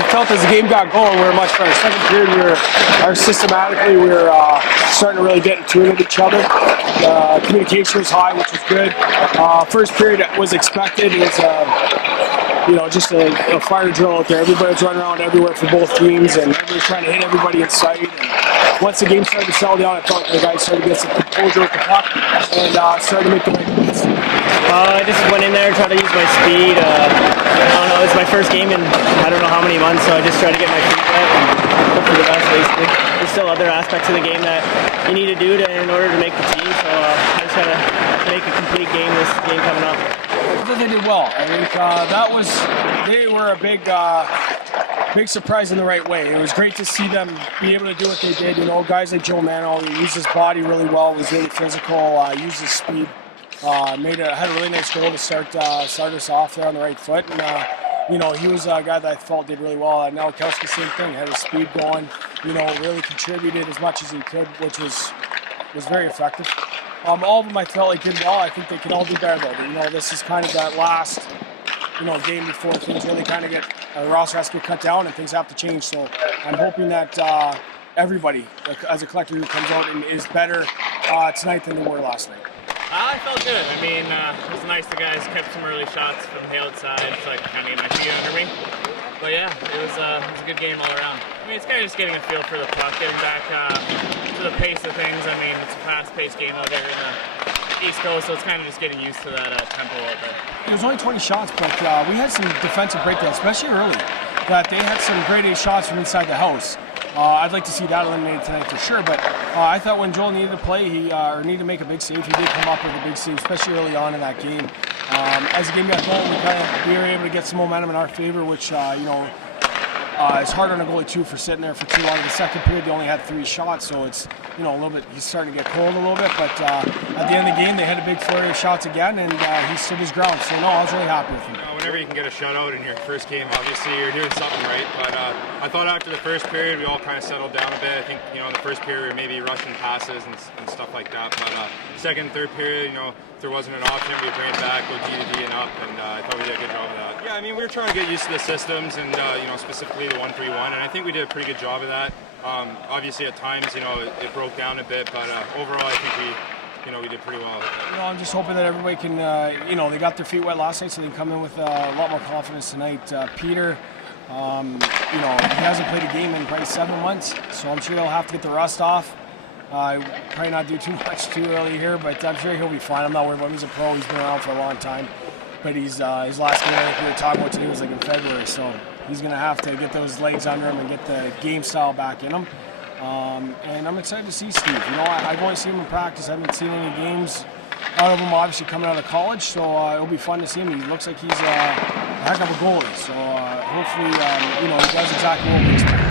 I felt as the game got going, we were much better. Second period, we were starting to really get in tune with each other. Communication was high, which was good. First period was expected. It was just a fire drill out there. Everybody was running around everywhere for both teams, and everybody was trying to hit everybody in sight. And once the game started to settle down, I felt like the guys started to get some composure with the puck and started to make the right moves. I just went in there, tried to use my speed. I don't know, it's my first game in I don't know how many months, so I just tried to get my feet wet and hope for the best, basically. There's still other aspects of the game that you need to do in order to make the team, so I just try to make a complete game this game coming up. I thought they did well. I think they were a big surprise in the right way. It was great to see them be able to do what they did. You know, guys like Joe Mano, he used his body really well, was really physical, used his speed. Had a really nice goal to start us off there on the right foot, and he was a guy that I felt did really well. Nowakowski, same thing, had his speed going. Really contributed as much as he could, which was very effective. All of them I felt like did well. I think they can all do better though. This is kind of that last game before things really kind of the roster has to get cut down and things have to change. So I'm hoping that everybody, as a collective, comes out and is better tonight than they were last night. I felt good. I mean, it was nice the guys kept some early shots from the outside so I could kind of get my feet under me. But yeah, it was a good game all around. I mean, it's kind of just getting a feel for the puck, getting back to the pace of things. I mean, it's a fast-paced game out there in the East Coast, so it's kind of just getting used to that tempo out there. It was only 20 shots, but we had some defensive breakdowns, especially early, that they had some grade A shots from inside the house. I'd like to see that eliminated tonight for sure, but I thought when Joel needed to play, or needed to make a big save, he did come up with a big save, especially early on in that game. As the game got going, we were able to get some momentum in our favor, which it's hard on a goalie too for sitting there for too long. The second period, they only had 3 shots, so it's a little bit. He's starting to get cold a little bit, but at the end of the game, they had a big flurry of shots again, and he stood his ground. So no, I was really happy with him. Whenever you can get a shutout in your first game, obviously you're doing something right. But I thought after the first period, we all kind of settled down a bit. I think in the first period, we were maybe rushing passes and stuff like that. But second and third period, if there wasn't an option, we'd bring it back, go D to D and up, and I thought we did a good job of that. Yeah, I mean, we were trying to get used to the systems and specifically the 1-3-1, and I think we did a pretty good job of that. Obviously, at times, it broke down a bit, but overall, I think we did pretty well. I'm just hoping that everybody can, they got their feet wet last night, so they can come in with a lot more confidence tonight. Peter, he hasn't played a game in probably 7 months, so I'm sure he'll have to get the rust off. Probably not do too much too early here, but I'm sure he'll be fine. I'm not worried about him. He's a pro. He's been around for a long time. But his last game, I think we were talking about today, was like in February, so he's going to have to get those legs under him and get the game style back in him. And I'm excited to see Steve. I've only seen him in practice. I haven't seen any games out of him, obviously, coming out of college, so it'll be fun to see him. He looks like he's a heck of a goalie, so hopefully, he does exactly what we expect.